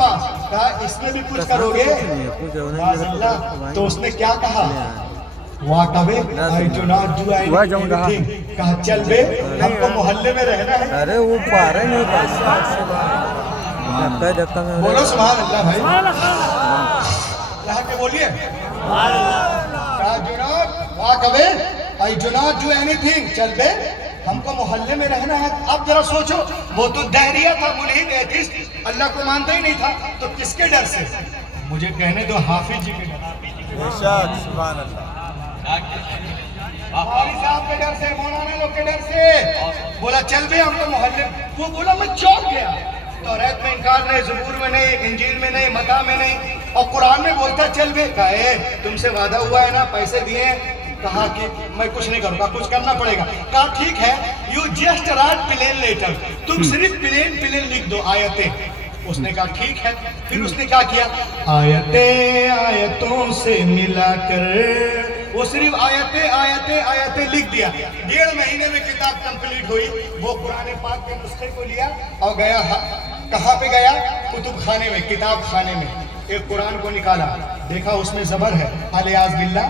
पास, कहा इसमें भी कुछ करोगे? तो उसने क्या कहा? Walk away, I do not do anything. कहा चल बे, हमको मोहल्ले में रहना है। अरे वो पारा नहीं धक्का में बोलो सुभान अल्लाह भाई, कहा के बोलिए, कहा do not walk away, I do not do anything. चल बे, हमको मोहल्ले में रहना है। अब जरा सोचो, वो तो दहरिया था, मुल्हिद एथिस्ट, अल्लाह को मानता ही नहीं था, तो किसके डर से? मुझे कहने दो, हाफिज जी के डर से, सुभान अल्लाह, हाफिज साहब के डर से, मौलाना लोग के डर से। बोला चल बे, हमको मोहल्ले। वो बोला मैं चौंक गया। तौरात में इनकार नहीं, ज़बूर में नहीं, इंजील में नहीं, मता में नहीं, और कुरान में बोलता चल बे। कहा तुमसे वादा हुआ है ना, पैसे दिए हैं? कहा कि मैं कुछ नहीं करूंगा, कुछ करना पड़ेगा। कहा ठीक है, you just write plain letter, तुम सिर्फ प्लेन लिख दो, आयतें। उसने कहा ठीक है। फिर उसने क्या किया? आयतों से मिलाकर, वो सिर्फ आयतें लिख दिया। 1.5 महीने में किताब कंप्लीट हुई। वो कुरान पाक के नुस्खे को लिया और गया, कहाँ पे गया? कुतुब खाने में, किताब खाने में। एक कुरान को निकाला, देखा उसमें ज़बर है, अलियाज़ बिल्लाह,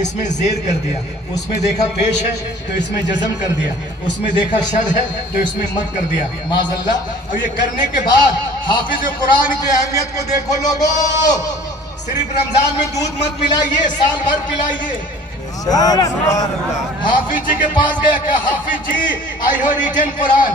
इसमें ज़ेर कर दिया। उसमें देखा पेश है तो इसमें जज़म कर दिया। उसमें देखा शद है तो इसमें मत कर दिया, माज़अल्लाह। और ये करने के बाद हाफिज़ कुरान की अहमियत को देखो लोगों, सिर्फ रमजान में दूध मत पिलाइए, साल भर पिलाइए। हाफिज जी के पास गया, क्या Hafiz ji, I have written Quran,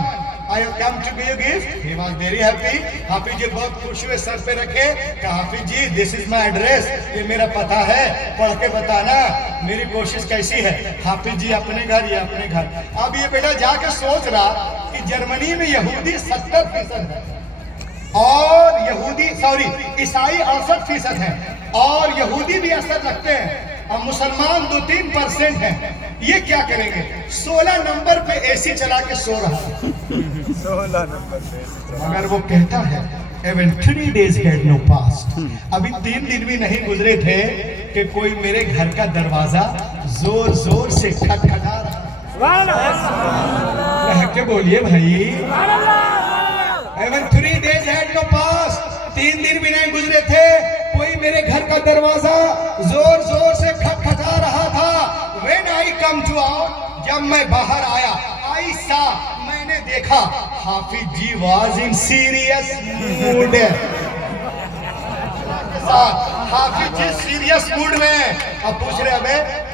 I have come to give you gift. He was very happy. हाफिज जी बहुत खुश हुए, सर पे रखे। कहा हाफिज जी, this is my address, ये मेरा पता है, पढ़ के बताना मेरी कोशिश कैसी है। हाफिज जी अपने घर, ये अपने घर। अब ये बेटा जाके सोच रहा कि जर्मनी में यहूदी 70% है और ईसाई 68% है, और यहूदी भी असर रखते हैं, और मुसलमान 2-3% हैं। ये क्या करेंगे? 16 नंबर पे एसी चला के सो रहा है। 16 नंबर पे। मगर वो कहता है even 3 days had no passed, अभी 3 दिन भी नहीं गुजरे थे कि कोई मेरे घर का दरवाजा जोर जोर से खटखटा रहा। के बोलिए भाई, even 3 days had no passed, 3 दिन भी नहीं गुजरे थे, कोई मेरे घर का दरवाजा जोर जोर से खटखटा रहा था। When I come to out, जब मैं बाहर आया, आइसा मैंने देखा, Hafiz ji was in serious mood। Hafiz ji serious mood में। अब पूछ रहे अबे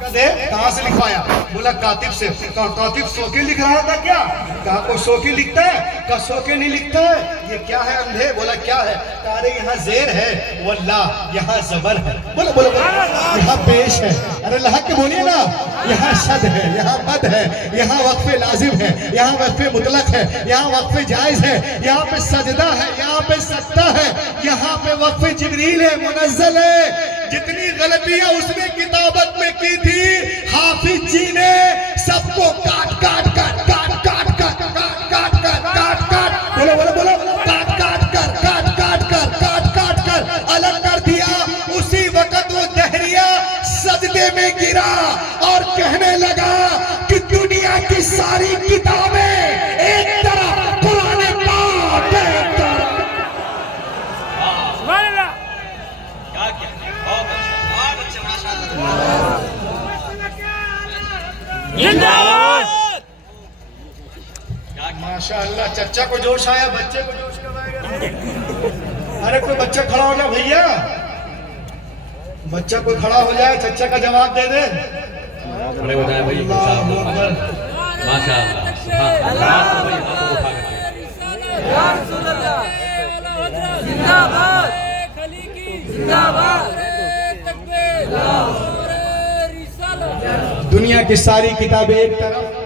कहाँ से लिखवाया? बोला कातिब से। कहा कातिब सो के लिख रहा था क्या? कहा कोई सो के लिखता है? कहा सो के नहीं लिखता है। ये क्या है अंधे? बोला क्या है? कहा अरे यहाँ ज़ेर है, वल्लाह यहाँ ज़बर है। बोलो बोलो बोलो, यहाँ पेश है, अरे लहक के बोलिए ना, यहाँ शद है, यहाँ मद है, यहाँ वक्फे लाजिम है, यहाँ वक्फे मुतलक है, यहाँ वक्फे जायज़ है, यहाँ पे सजदा है, यहाँ पे सत्ता है, यहाँ पे वक्फे जिब्रील है, मुनज़्ज़ल है। जितनी गलतियां उसने किताबत में की थी, हाफिज जी ने सबको काट काट काट काट काट काट काट काट काट काट काट बोलो बोलो बोलो काट काट कर काट काट कर काट काट कर अलग कर दिया। उसी वक्त वो दहरिया सजदे में गिरा और कहने लगा कि दुनिया की सारी किताबें एक तरफ, कुरान पाक एक तरफ। माशाअल्लाह, चच्चा को जोश आया, बच्चे को जोश कब आएगा? अरे कोई बच्चा खड़ा हो जाए भैया, बच्चा कोई खड़ा हो जाए, चच्चा का जवाब दे दे। दुनिया की सारी किताबें एक तरफ,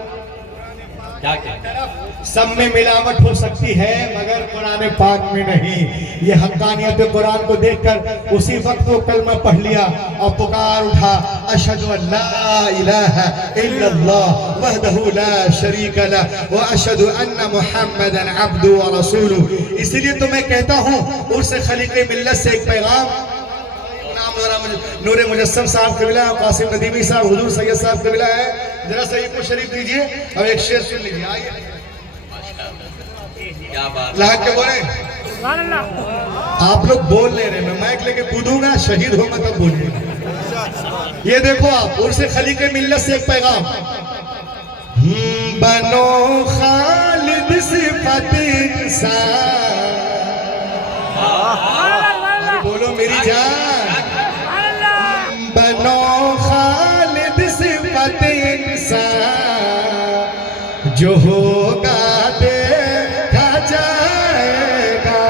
सब में मिलावट हो सकती है मगर कुरान पाक में नहीं। ये हक्कानियत कुरान को देखकर उसी वक्त वो कलमा पढ़ लिया और पुकार उठा, अशहदु अल्ला इलाहा इल्लल्लाह वहदहु ला शरीक लह व अशहदु अन्ना मुहम्मदन अब्दुहु व रसूलुहु। इसलिए तो मैं कहता हूँ उर्स खलीक़े मिल्लत से एक पैगाम, नूरे मुजस्सम साहब कबीला, कासिम नदीमी साहब, हुजूर सैयद साहब कबीला है, जरा सही को शरीफ दीजिए और एक शेर सुन लीजिए। आइए क्या बात, लहक के बोले آپ لوگ بول لے رہے میں مائک لے کے کودوں گا شہید ہوگا تب بولیے گا یہ دیکھو آپ عرس خلیق ملت سے ایک پیغام بنو خالد صفت انسان بولو میری جان بنو خالد صفت انسان جو ہوگا دیکھا جائے گا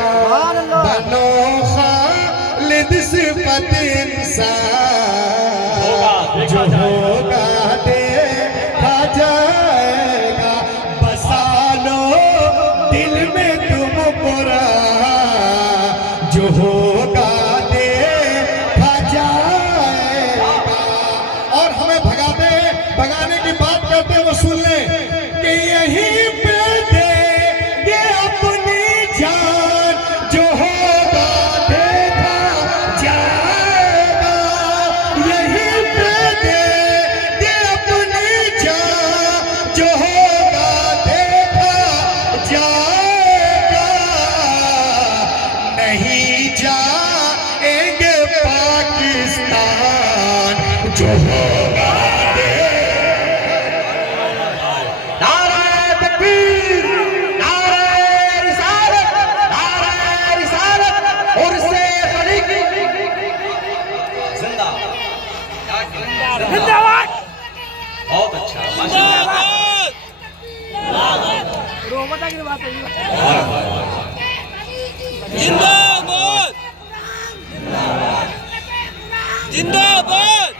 بنو خالد صفت انسان جو ہوگا دیکھا جائے گا بسا لو دل میں تم برا جو ہوگا دیکھا جائے گا اور ہمیں بھگانے کی بات کرتے وہ سن لیں کہ یہیں پہ دے گے اپنی جان جو ہوگا دیکھا جائے گا یہیں پہ دے گے اپنی جان جو ہوگا دیکھا جائے گا نہیں جائیں گے پاکستان جو ہوگا بہت اچھا زندہ باد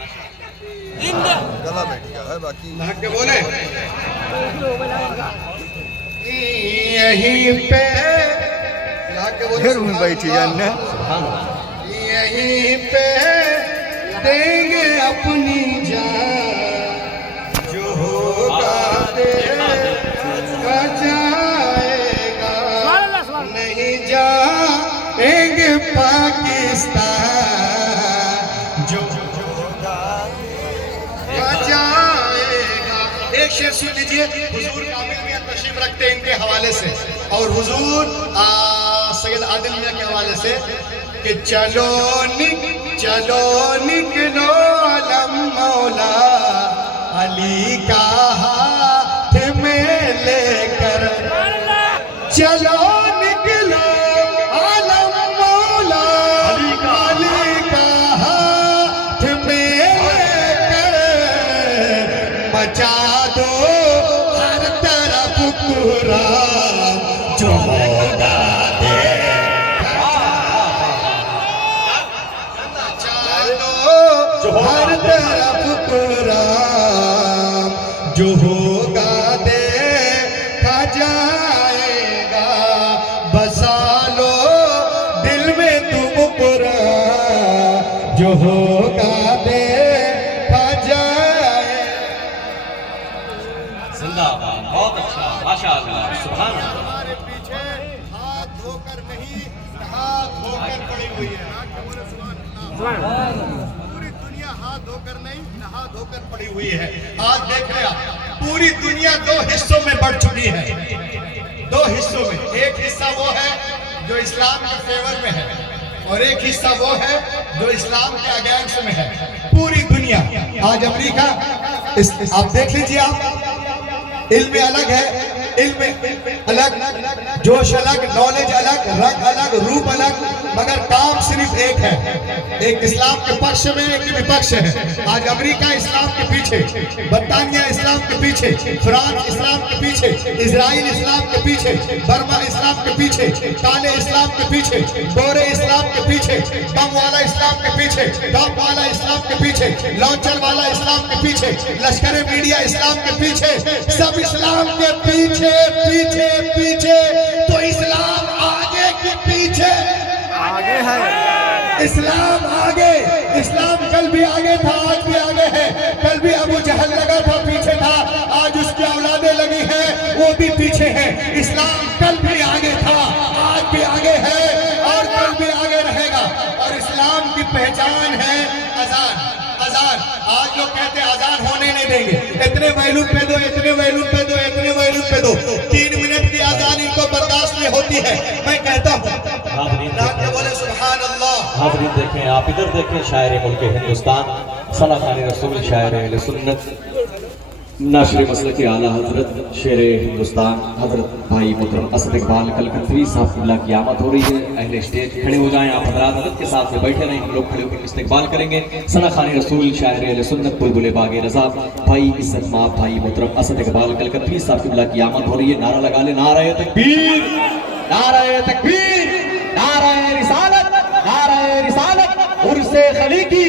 گلا بیٹھ گیا ہے باقی لہک کے بولے یہیں پہ لہک کے بولے پھر میں بیٹھی جاننا یہیں پہ دیں گے اپنی جان جو ہوگا دیکھا جائے گا نہیں جائیں گے پاکستان جو ہوگا دیکھا جائے گا ایک شعر سن لیجئے حضور کامل میاں تشریف رکھتے ہیں ان کے حوالے سے اور حضور سید عادل میاں کے حوالے سے کہ چلو نکلو علم مولا علی کا ہاتھ میں لے کر چلو نکلو علم مولا علی کا ہاتھ میں لے کر مچا دو ہر طرف قرآن جو ہوگا ہر طرف قرآن جو ہوگا دیکھا جائے گا بسا لو دل میں تم قرآن جو ہوگا دیکھا جائے زندہ باد بہت اچھا ماشاءاللہ سبحان اللہ ہمارے پیچھے ہاتھ دھو کر نہیں ہاتھ دھو کر پڑی ہوئی ہے پوری دنیا ہاتھ دھو کر نہیں نہا دھو کر پڑی ہوئی ہے آج دیکھ رہے آپ پوری دنیا دو حصوں میں بڑھ چکی ہے دو حصوں میں ایک حصہ وہ ہے جو اسلام کے فیور میں ہے اور ایک حصہ وہ ہے جو اسلام کے اگینسٹ میں ہے پوری دنیا آج امریکہ آپ دیکھ لیجئے آپ علم الگ ہے علم الگ جوش الگ نالج الگ رنگ الگ روپ الگ مگر کام صرف ایک ہے ایک اسلام کے پکش میں ایک وپکش ہے آج امریکہ اسلام کے پیچھے برطانیہ اسلام کے پیچھے فرانس اسلام کے پیچھے اسرائیل اسلام کے پیچھے برما اسلام کے پیچھے کالے اسلام کے پیچھے گورے اسلام کے پیچھے بم والا اسلام کے پیچھے ڈاک والا اسلام کے پیچھے لانچر والا اسلام کے پیچھے لشکر میڈیا اسلام کے پیچھے سب اسلام کے پیچھے پیچھے پیچھے تو اسلام آگے کے پیچھے آگے ہے اسلام آگے اسلام کل بھی آگے تھا آج بھی آگے ہے کل بھی ابو جہل لگا تھا پیچھے تھا آج اس کی اولادیں لگی ہیں وہ بھی پیچھے ہیں اسلام کل بھی آگے تھا آج بھی آگے ہے اور کل بھی آگے رہے گا اور اسلام کی پہچان ہے اذان اذان آج لوگ کہتے ہیں اذان ہونے نہیں دیں گے اتنے ویلون پہ دو اتنے ویلون پہ دو اتنے ویلون پہ دو 3 منٹ کی اذان ان کو برداشت نہیں ہوتی ہے میں کہتا ہوں देखें, आप इधर देखें, शायर मुल्क हिंदुस्तान सना खान रसूल शायर अहले सुन्नत नाशर मसलक आला हजरत शेर हिंदुस्तान हजरत भाई मुहतरम असद इकबाल कलकत्तवी साहब की क़यामत हो रही है। अहले स्टेज खड़े हो जाएं, आप हजरात अदब के साथ में बैठे रहें, हम लोग खड़े होकर इस्तकबाल करेंगे। सना खान रसूल शायर अहले सुन्नत बुलबुल बागे रज़ा भाई इज्जत माब भाई मुहतरम असद इकबाल कलकत्तवी साहब की क़यामत हो रही है। नारा लगा ले, नारे तकबीर, नारे तकबीर, नारे रिसालत, नारे रिसालत, उर्से खलीकी,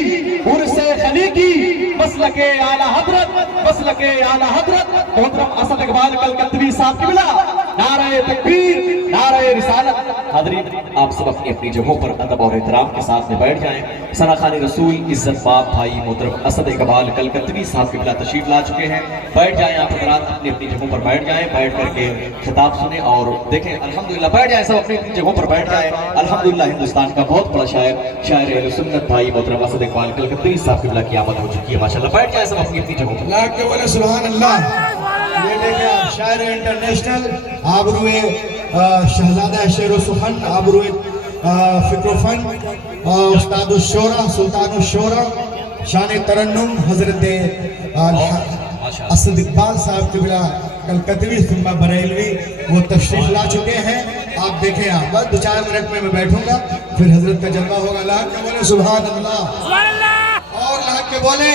उर्से खलीकी, मसलके आला हजरत, मसलके आला हजरत मोहतरम असद इकबाल कलकत्तवी साहब किबला, नारे तकबीर, नारे रिसालत। हाज़रीन आप सब अपनी अपनी जगहों पर अदब और एहतराम के साथ में बैठ जाएं। सना खान रसूल इज्जत बाप भाई मोहतरम असद इकबाल कलकत्तवी साहब किबला तशरीफ ला चुके हैं। बैठ जाएं आप हजरात, अपनी अपनी जगहों पर बैठ जाएं, बैठ करके खिताब सुने और देखें। अल्हम्दुलिल्लाह बैठ जाएं, सब अपनी अपनी जगहों पर बैठ जाएं। अल्हम्दुलिल्लाह हिंदुस्तान का बहुत बड़ा शायर शायर अहले सुन्नत भाई मोहतरम असद इकबाल कलकत्तवी साहब किबला की आमद हो चुकी है। माशाअल्लाह बैठ जाएं सब अपनी अपनी जगहों पर। अल्लाह के बोले सुभान अल्लाह। ये लेके आप शायर इंटरनेशनल आबरूए शहजादा शेर सुखन आबरूए फिक्रोफन उस्ताद शोरा सुल्तान शोरा शान तरन्नुम हजरत असद इकबाल साहब किबला कलकत्तवी सुम्मा बरेलवी वो तशरीफ ला चुके हैं। आप देखें, आप बस 2-4 मिनट में मैं बैठूंगा, फिर हजरत का जलवा होगा। अल्लाह के बोले सुभान अल्लाह और अल्लाह के बोले।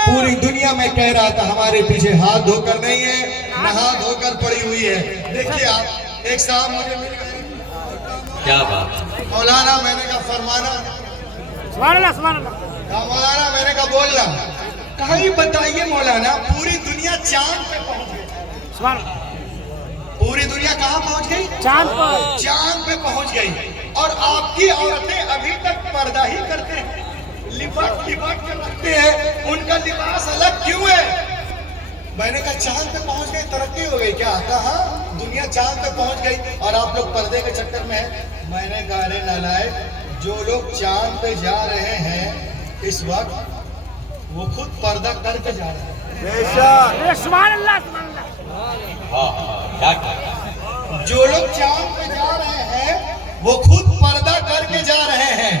पूरी दुनिया में कह रहा था हमारे पीछे हाथ धोकर नहीं है, नहा धोकर पड़ी हुई है। देखिए आप, एक साहब मुझे मिल गए, क्या बात, मौलाना मैंने कहा फरमाना, कहा मौलाना मैंने कहा बोलना, कहा ये बताइए मौलाना पूरी दुनिया चांद पे पहुंच गई, पूरी दुनिया कहाँ पहुंच गई? चांद पर, चांद पे पहुंच गई और आपकी औरतें अभी तक पर्दा ही करते हैं, लिपट लिपट कर रखते हैं, उनका लिबास अलग क्यों है? मैंने कहा चांद पे पहुंच गई, तरक्की हो गई क्या? कहा दुनिया चांद पे पहुंच गई और आप लोग पर्दे के चक्कर में हैं। मैंने कहा अरे नालायक, जो लोग चांद पे जा रहे हैं इस वक्त वो खुद पर्दा करके जा रहे हैं। सुभान अल्लाह, सुभान क्या जो लोग चांद पे जा रहे हैं वो खुद पर्दा करके जा रहे हैं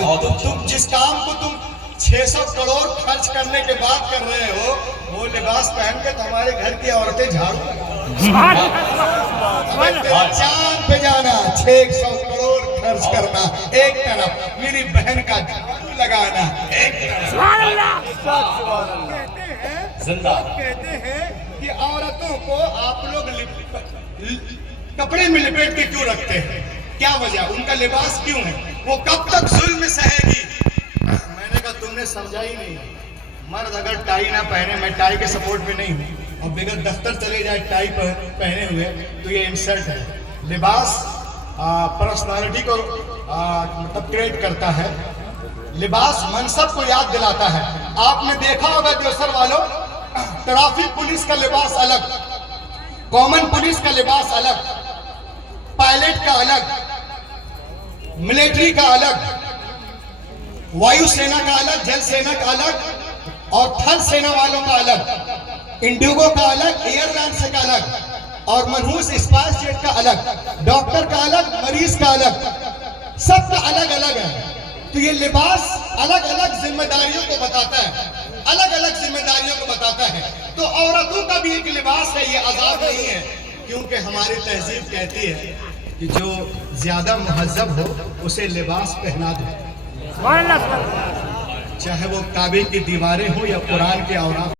और तुम जिस काम को तुम 600 करोड़ खर्च करने के बाद कर रहे हो वो लिबास पहन के तुम्हारे घर की औरतें झाड़ू चांद पे जाना, 600 करोड़ खर्च करना एक तरफ, मेरी बहन का झाड़ू लगाना एक तरफ। कहते हैं कि औरतों को आप लोग कपड़े में लपेट के क्यों रखते हैं? क्या वजह? उनका लिबास क्यों है? वो कब तक जुल्म सहेगी? मैंने कहा तुमने समझा ही नहीं। मर्द अगर टाई ना पहने, मैं टाई के सपोर्ट में नहीं हूँ, और बगैर दफ्तर चले जाए टाई पहने हुए तो ये इंसल्ट है। लिबास पर्सनालिटी को मतलब क्रिएट करता है, लिबास मनसब को याद दिलाता है। आपने देखा होगा देवसर वालों, ट्रैफिक पुलिस का लिबास अलग, कॉमन पुलिस का लिबास अलग, पायलट का अलग, मिलिट्री का अलग, वायुसेना का अलग, जल सेना का अलग और थल सेना वालों का अलग, इंडिगो का अलग, एयरलाइंस का अलग और मनहूस स्पाइस जेट का अलग, डॉक्टर का अलग, मरीज का अलग, सबका अलग अलग है। तो ये लिबास अलग अलग जिम्मेदारियों को बताता है, अलग अलग जिम्मेदारियों को बताता है। तो औरतों का भी एक लिबास है, ये आजाद नहीं है, क्योंकि हमारी तहजीब कहती है कि जो ज्यादा मुहज्जब हो उसे लिबास पहना दो, चाहे वो काबे की दीवारें हो या कुरान के औरात।